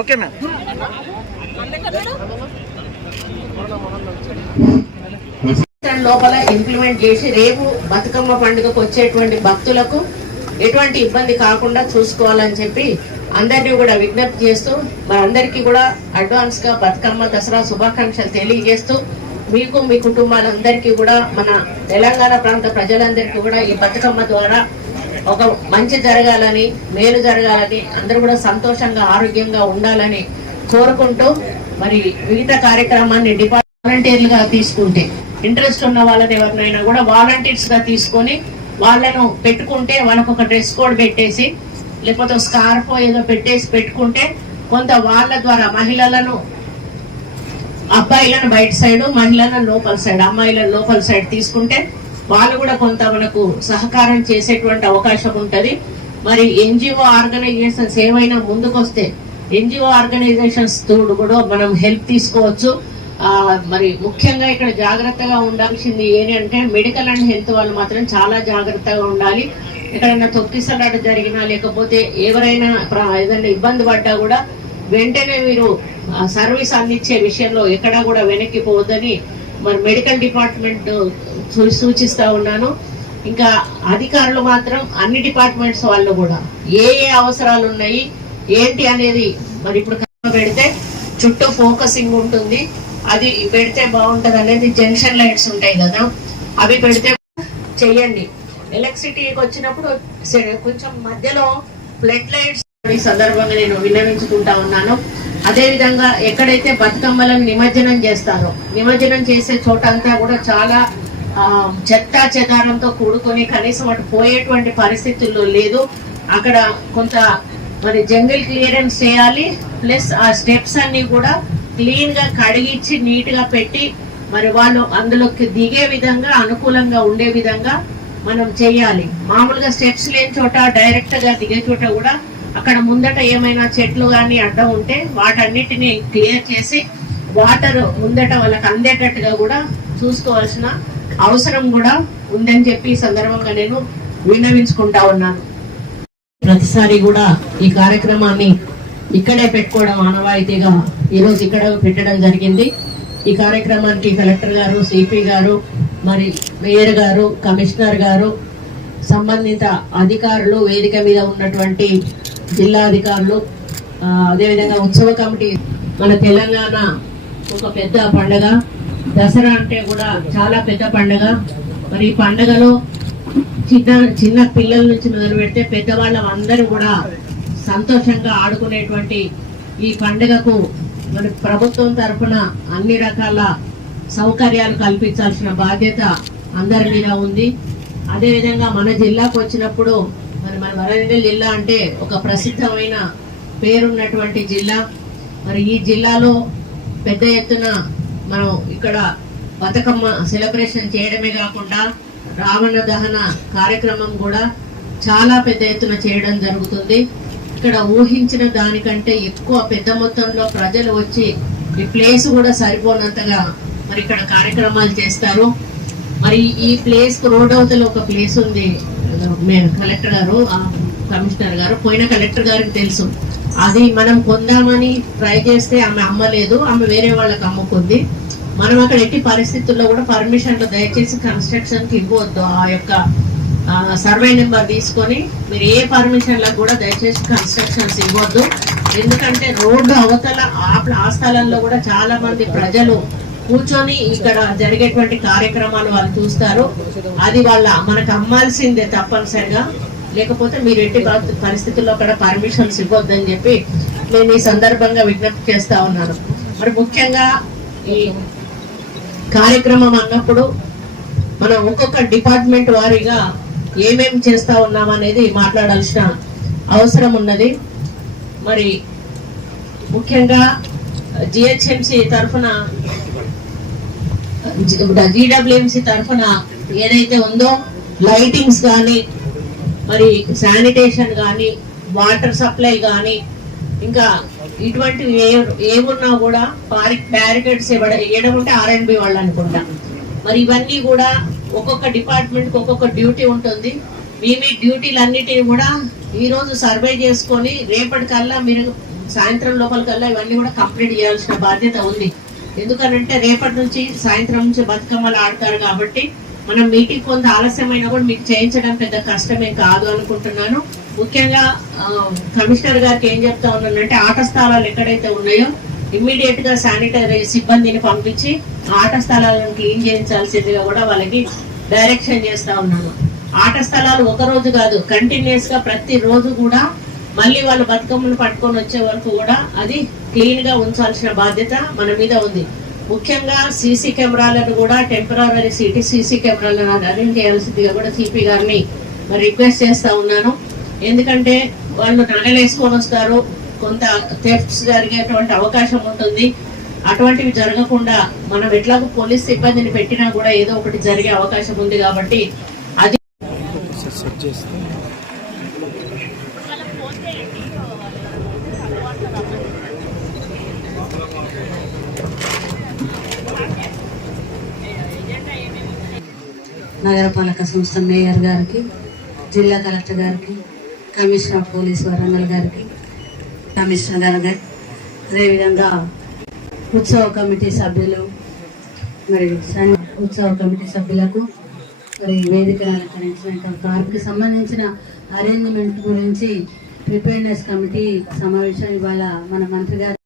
Okay ma'am. లోపల implement చేసి రేపు బతుకమ్మ పండుగకు వచ్చేటువంటి భక్తులకు ఎటువంటి ఇబ్బంది కాకుండా చూసుకోవాలని చెప్పి అందరినీ కూడా విజ్ఞప్తి చేస్తూ అందరికీ కూడా అడ్వాన్స్ గా బతుకమ్మ దసరా శుభాకాంక్షలు తెలియజేస్తూ మీకు మీ కుటుంబాలందరికీ కూడా మన తెలంగాణ ప్రాంత ప్రజలందరికీ కూడా ఈ బతుకమ్మ ద్వారా ఒక మంచి జరగాలని మేలు జరగాలని అందరూ కూడా సంతోషంగా ఆరోగ్యంగా ఉండాలని కోరుకుంటూ మరి వివిధ కార్యక్రమాన్ని వాలంటీర్లుగా తీసుకుంటే ఇంట్రెస్ట్ ఉన్న వాళ్ళని ఎవరినైనా కూడా వాలంటీర్స్ గా తీసుకొని వాళ్ళను పెట్టుకుంటే వాళ్ళకు ఒక డ్రెస్ కోడ్ పెట్టేసి లేకపోతే స్కార్ఫ్ ఏదో పెట్టేసి పెట్టుకుంటే కొంత వాళ్ళ ద్వారా మహిళలను అబ్బాయిలను బయట సైడ్ మహిళలను లోపల సైడ్ అమ్మాయిలను లోపల సైడ్ తీసుకుంటే వాళ్ళు కూడా కొంత మనకు సహకారం చేసేటువంటి అవకాశం ఉంటది. మరి ఎన్జిఓ ఆర్గనైజేషన్స్ ఏమైనా ముందుకొస్తే ఎన్జిఓ ఆర్గనైజేషన్స్ తోడు కూడా మనం హెల్ప్ తీసుకోవచ్చు. మరి ముఖ్యంగా ఇక్కడ జాగ్రత్తగా ఉండాల్సింది ఏంటంటే మెడికల్ అండ్ హెల్త్ వాళ్ళు మాత్రం చాలా జాగ్రత్తగా ఉండాలి. ఎక్కడైనా తొక్కిసలాట జరిగినా లేకపోతే ఎవరైనా ఏదైనా ఇబ్బంది పడ్డా కూడా వెంటనే మీరు సర్వీస్ అందించే విషయంలో ఎక్కడా కూడా వెనక్కి పోవద్దని మరి మెడికల్ డిపార్ట్మెంట్ సూచిస్తా ఉన్నాను. ఇంకా అధికారులు మాత్రం అన్ని డిపార్ట్మెంట్స్ వాళ్ళు కూడా ఏ అవసరాలు ఉన్నాయి ఏంటి అనేది మరి ఇప్పుడు పెడితే చుట్టూ ఫోకసింగ్ ఉంటుంది, అది పెడితే బాగుంటది అనేది. జంక్షన్ లైట్స్ ఉంటాయి కదా, అవి పెడితే చెయ్యండి. ఎలక్ట్రిసిటీకి వచ్చినప్పుడు కొంచెం మధ్యలో ఫ్లడ్ లైట్స్ ఈ సందర్భంగా నేను విన్నవించుకుంటా ఉన్నాను. అదే విధంగా ఎక్కడైతే బతుకమ్మలను నిమజ్జనం చేస్తారో నిమజ్జనం చేసే చోట అంతా కూడా చాలా చెత్తా చెదారంతో కూడుకొని కనీసం అటు పోయేటువంటి పరిస్థితుల్లో లేదు. అక్కడ కొంత మరి జంగిల్ క్లియరెన్స్ చేయాలి, ప్లస్ ఆ స్టెప్స్ అన్ని కూడా క్లీన్ గా కడిగిచ్చి నీట్ గా పెట్టి మరి వాళ్ళు అందులోకి దిగే విధంగా అనుకూలంగా ఉండే విధంగా మనం చేయాలి. మామూలుగా స్టెప్స్ లేని చోట డైరెక్ట్ గా దిగే చోట కూడా అక్కడ ముందట ఏమైనా చెట్లు కానీ అడ్డం ఉంటే వాటన్నిటిని క్లియర్ చేసి వాటర్ ముందట వాళ్ళకి అందేటట్టుగా కూడా చూసుకోవాల్సిన అవసరం కూడా ఉందని చెప్పి ఈ సందర్భంగా నేను విన్నవించుకుంటా ఉన్నాను. ప్రతిసారి కూడా ఈ కార్యక్రమాన్ని ఇక్కడే పెట్టుకోవడం ఆనవాయితీగా ఈరోజు ఇక్కడ పెట్టడం జరిగింది. ఈ కార్యక్రమానికి కలెక్టర్ గారు, సిపి గారు, మరి మేయర్ గారు, కమిషనర్ గారు, సంబంధిత అధికారులు, వేదిక మీద ఉన్నటువంటి జిల్లా అధికారులు, అదేవిధంగా ఉత్సవ కమిటీ. మన తెలంగాణ ఒక పెద్ద పండుగ దసరా అంటే కూడా చాలా పెద్ద పండుగ. మరి ఈ పండుగలో చిన్న పిల్లల నుంచి మొదలు పెడితే పెద్దవాళ్ళ అందరూ కూడా సంతోషంగా ఆడుకునేటువంటి ఈ పండుగకు మన ప్రభుత్వం తరఫున అన్ని రకాల సౌకర్యాలు కల్పించాల్సిన బాధ్యత అందరి మీద ఉంది. అదేవిధంగా మన జిల్లాకు వచ్చినప్పుడు మన వరంగల్ జిల్లా అంటే ఒక ప్రసిద్ధమైన పేరున్నటువంటి జిల్లా. మరి ఈ జిల్లాలో పెద్ద ఎత్తున మనం ఇక్కడ బతుకమ్మ సెలబ్రేషన్ చేయడమే కాకుండా రావణ దహన కార్యక్రమం కూడా చాలా పెద్ద ఎత్తున చేయడం జరుగుతుంది. ఇక్కడ ఊహించిన దానికంటే ఎక్కువ పెద్ద మొత్తంలో ప్రజలు వచ్చి ఈ ప్లేస్ కూడా సరిపోనంతగా మరి ఇక్కడ కార్యక్రమాలు చేస్తారు. మరి ఈ ప్లేస్ కు రోడ్ అవతల ఒక ప్లేస్ ఉంది, కలెక్టర్ గారు, కమిషనర్ గారు, పోయిన కలెక్టర్ గారికి తెలుసు. అది మనం కొందామని ట్రై చేస్తే ఆమె అమ్మలేదు, ఆమె వేరే వాళ్ళకి అమ్ముకుంది. మనం అక్కడ ఎట్టి పరిస్థితుల్లో కూడా పర్మిషన్లు దయచేసి కన్స్ట్రక్షన్ కి ఇవ్వద్దు. ఆ యొక్క సర్వే నెంబర్ తీసుకొని మీరు ఏ పర్మిషన్లకు కూడా దయచేసి కన్స్ట్రక్షన్స్ ఇవ్వద్దు. ఎందుకంటే రోడ్డు అవతల ఆ స్థలంలో కూడా చాలా మంది ప్రజలు కూర్చొని ఇక్కడ జరిగేటువంటి కార్యక్రమాలు వాళ్ళు చూస్తారు. అది మనకు అమ్మాల్సిందే తప్పనిసరిగా, లేకపోతే మీరు ఎట్టి పరిస్థితుల్లో అక్కడ పర్మిషన్స్ ఇవ్వద్దని చెప్పి నేను ఈ సందర్భంగా విజ్ఞప్తి చేస్తా ఉన్నాను. మరి ముఖ్యంగా ఈ కార్యక్రమం అన్నప్పుడు మనం ఒక్కొక్క డిపార్ట్మెంట్ వారీగా ఏమేమి చేస్తా ఉన్నాం అనేది మాట్లాడాల్సిన అవసరం ఉన్నది. మరి ముఖ్యంగా జిహెచ్ఎంసి తరఫున, జీడబ్ల్యూఎంసీ తరఫున ఏదైతే ఉందో లైటింగ్స్ కానీ, మరి శానిటేషన్ కానీ, వాటర్ సప్లై కానీ, ఇంకా ఇటువంటివి ఏమున్నా కూడా బ్యారికేడ్స్ ఇవ్వడం ఉంటే R&B వాళ్ళు అనుకుంటా. మరి ఇవన్నీ కూడా ఒక్కొక్క డిపార్ట్మెంట్ ఒక్కొక్క డ్యూటీ ఉంటుంది. మీ డ్యూటీలన్నిటిని కూడా ఈ రోజు సర్వే చేసుకొని రేపటికల్లా మీరు సాయంత్రం లోపలికల్లా ఇవన్నీ కూడా కంప్లీట్ చేయాల్సిన బాధ్యత ఉంది. ఎందుకనంటే రేపటి నుంచి సాయంత్రం నుంచి బతుకమ్మలు ఆడతారు కాబట్టి మనం మీటింగ్ కొంత ఆలస్యమైనా కూడా మీకు చేయించడం పెద్ద కష్టమే కాదు అనుకుంటున్నాను. ముఖ్యంగా కమిషనర్ గారికి ఏం చెప్తా ఉన్నానంటే ఆట స్థలాలు ఎక్కడైతే ఉన్నాయో ఇమ్మీడియట్ గా శానిటరీ సిబ్బందిని పంపించి ఆట స్థలాలను క్లీన్ చేయించాల్సిందిగా కూడా వాళ్ళకి డైరెక్షన్ చేస్తా ఉన్నాను. ఆట స్థలాలు ఒక రోజు కాదు, కంటిన్యూస్ గా ప్రతి రోజు కూడా మళ్ళీ వాళ్ళు బతుకమ్మను పట్టుకొని వచ్చే వరకు కూడా అది క్లీన్ గా ఉంచాల్సిన బాధ్యత మన మీద ఉంది. ముఖ్యంగా సీసీ కెమెరాలను కూడా టెంపరీ సీసీ కెమెరాలను అరేంజ్ చేయాల్సిందిగా కూడా సిపి గారిని మరి రిక్వెస్ట్ చేస్తా ఉన్నాను. ఎందుకంటే వాళ్ళు నగలు వేసుకొని వస్తారు, కొంత థెఫ్ట్స్ జరిగేటువంటి అవకాశం ఉంటుంది. అటువంటివి జరగకుండా మనం ఎట్లాగో పోలీస్ సిబ్బందిని పెట్టినా కూడా ఏదో ఒకటి జరిగే అవకాశం ఉంది కాబట్టి అది నగరపాలక సంస్థ మేయర్ గారికి, జిల్లా కలెక్టర్ గారికి, కమిషనర్ ఆఫ్ పోలీస్ వరంగల్ గారికి, కమిషనర్ గారికి, అదేవిధంగా ఉత్సవ కమిటీ సభ్యులు మరి ఉత్సవ కమిటీ సభ్యులకు మరి వేదికను అలంకరించిన వారికి సంబంధించిన అరేంజ్మెంట్ గురించి ప్రిపేర్నెస్ కమిటీ సమావేశం ఇవాళ మన మంత్రి గారు